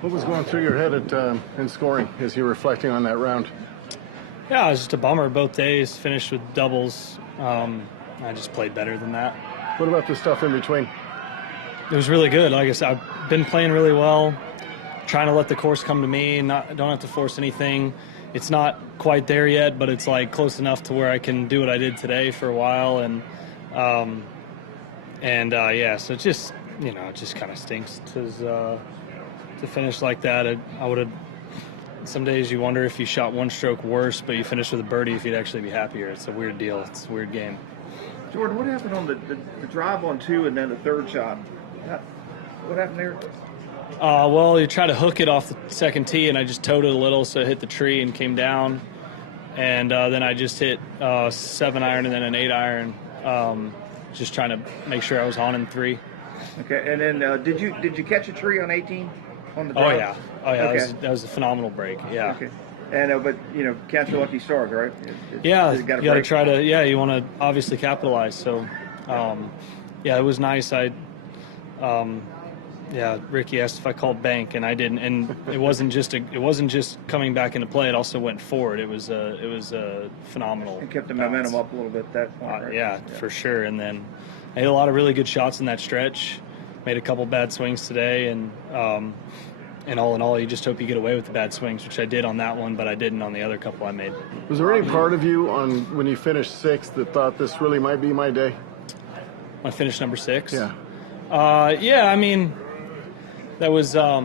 What was going through your head in scoring as you're reflecting on that round? Yeah, it was just a bummer both days. Finished with doubles. I just played better than that. What about the stuff in between? It was really good. Like I said, I've been playing really well, trying to let the course come to me and don't have to force anything. It's not quite there yet, but it's like close enough to where I can do what I did today for a while. And yeah, so it just, it just kind of stinks to finish like that. I would have. Some days you wonder if you shot one stroke worse, but you finished with a birdie, if you'd actually be happier. It's a weird deal. It's a weird game. Jordan, what happened on the drive on 2 and then the third shot? What happened there? Well, you try to hook it off the second tee, and I just towed it a little, so it hit the tree and came down. And then I just hit 7-iron and then an 8-iron, just trying to make sure I was on in 3. Okay, and then did you catch a tree on 18 on the drive? Oh yeah, Okay. that was a phenomenal break. Yeah. Okay. And but catch your lucky stars, right? Yeah, you got to try to. Yeah, you want to obviously capitalize. So, yeah, it was nice. Ricky asked if I called bank, and I didn't. And it wasn't just coming back into play. It also went forward. It was a phenomenal. It kept the momentum up a little bit at that point. Right? Yeah, for sure. And then I hit a lot of really good shots in that stretch. Made a couple bad swings today, and all in all, you just hope you get away with the bad swings, which I did on that one, but I didn't on the other couple I made. Was there any part of you when you finished 6th that thought this really might be my day? When I finished number 6? Yeah. I mean, that was that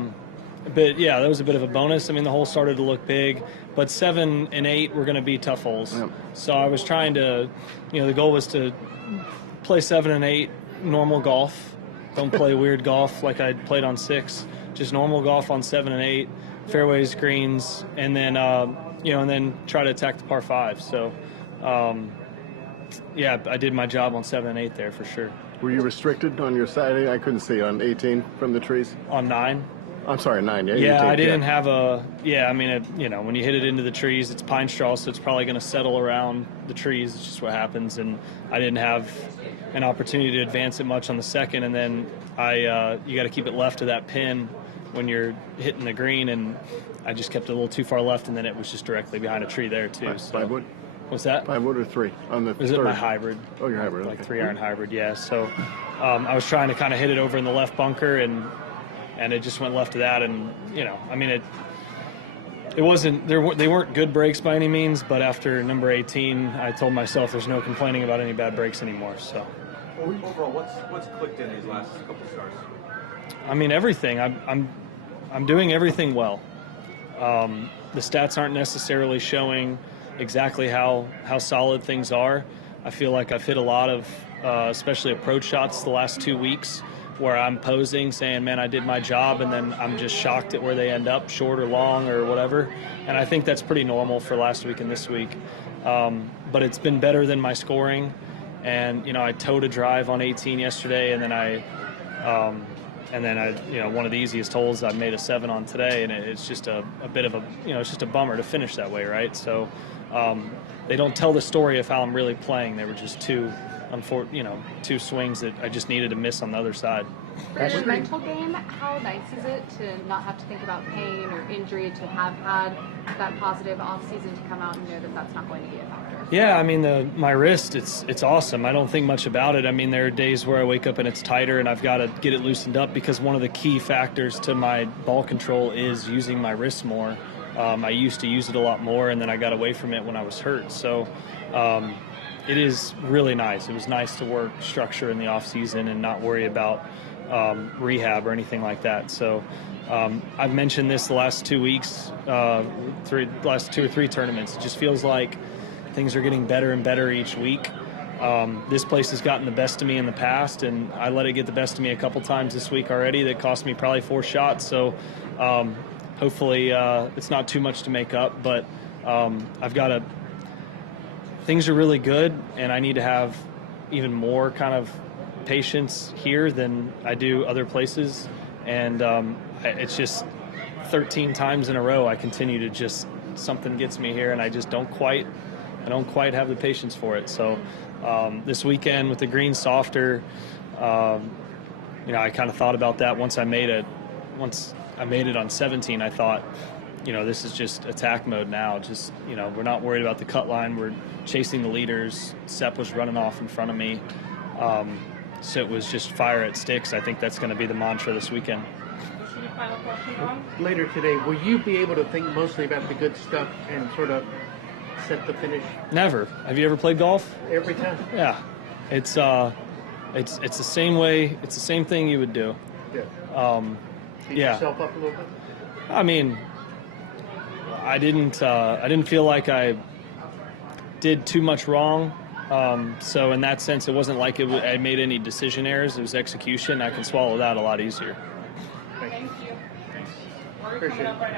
was a bit of a bonus. I mean, the hole started to look big, but 7 and 8 were going to be tough holes. Yep. So I was trying to, the goal was to play 7 and 8, normal golf. Don't play weird golf like I played on 6. Just normal golf on 7 and 8, fairways, greens, and then and then try to attack the par 5. So, I did my job on 7 and 8 there for sure. Were you restricted on your side? I couldn't see on 18 from the trees. On 9. I'm sorry, 9. Yeah. Yeah, I didn't have a. Yeah, I mean, when you hit it into the trees, it's pine straw, so it's probably going to settle around the trees. It's just what happens, and I didn't have an opportunity to advance it much on the second, and then you got to keep it left of that pin when you're hitting the green, and I just kept it a little too far left, and then it was just directly behind a tree there too. So. 5 wood? What's that? 5 wood or 3 on the Is third? it my hybrid? Oh, your hybrid. Like okay. 3-iron hybrid, yeah. So I was trying to kind of hit it over in the left bunker, and it just went left of that, and I mean it wasn't they weren't good breaks by any means, but after number 18, I told myself there's no complaining about any bad breaks anymore. So. Overall, what's clicked in these last couple starts? I mean, everything. I'm doing everything well. The stats aren't necessarily showing exactly how solid things are. I feel like I've hit a lot of, especially approach shots the last 2 weeks, where I'm posing, saying, man, I did my job, and then I'm just shocked at where they end up, short or long or whatever. And I think that's pretty normal for last week and this week. But it's been better than my scoring. And, I towed a drive on 18 yesterday, and then I one of the easiest holes I made a 7 on today, and it's just a bit of a, it's just a bummer to finish that way, right? So they don't tell the story of how I'm really playing. They were just two swings that I just needed to miss on the other side. For your mental game, how nice is it to not have to think about pain or injury, to have had that positive off-season to come out and know that that's not going to be a factor? Yeah, I mean, my wrist, it's awesome. I don't think much about it. I mean, there are days where I wake up and it's tighter and I've got to get it loosened up, because one of the key factors to my ball control is using my wrist more. I used to use it a lot more, and then I got away from it when I was hurt. So it is really nice. It was nice to work structure in the off-season and not worry about rehab or anything like that. So I've mentioned this the last 2 weeks, last 2 or 3 tournaments. It just feels like things are getting better and better each week. This place has gotten the best of me in the past, and I let it get the best of me a couple times this week already. That cost me probably 4 shots. So hopefully it's not too much to make up, but things are really good, and I need to have even more kind of patience here than I do other places. And it's just 13 times in a row I continue to just, something gets me here, and I just don't quite have the patience for it. So this weekend with the green softer, I kind of thought about that once I made it on 17, I thought, this is just attack mode now. Just, we're not worried about the cut line. We're chasing the leaders. Sepp was running off in front of me. So it was just fire at sticks. I think that's going to be the mantra this weekend. Final question, Ron? Later today, will you be able to think mostly about the good stuff and sort of set the finish Never. Have you ever played golf? every time? Yeah. It's the same way. It's the same thing you would do. Yeah. Beat Yeah. yourself up a little bit? I mean, I didn't feel like I did too much wrong. So in that sense, it wasn't like I made any decision errors. It was execution. I can swallow that a lot easier. Thank you. We're Appreciate coming it. up right now.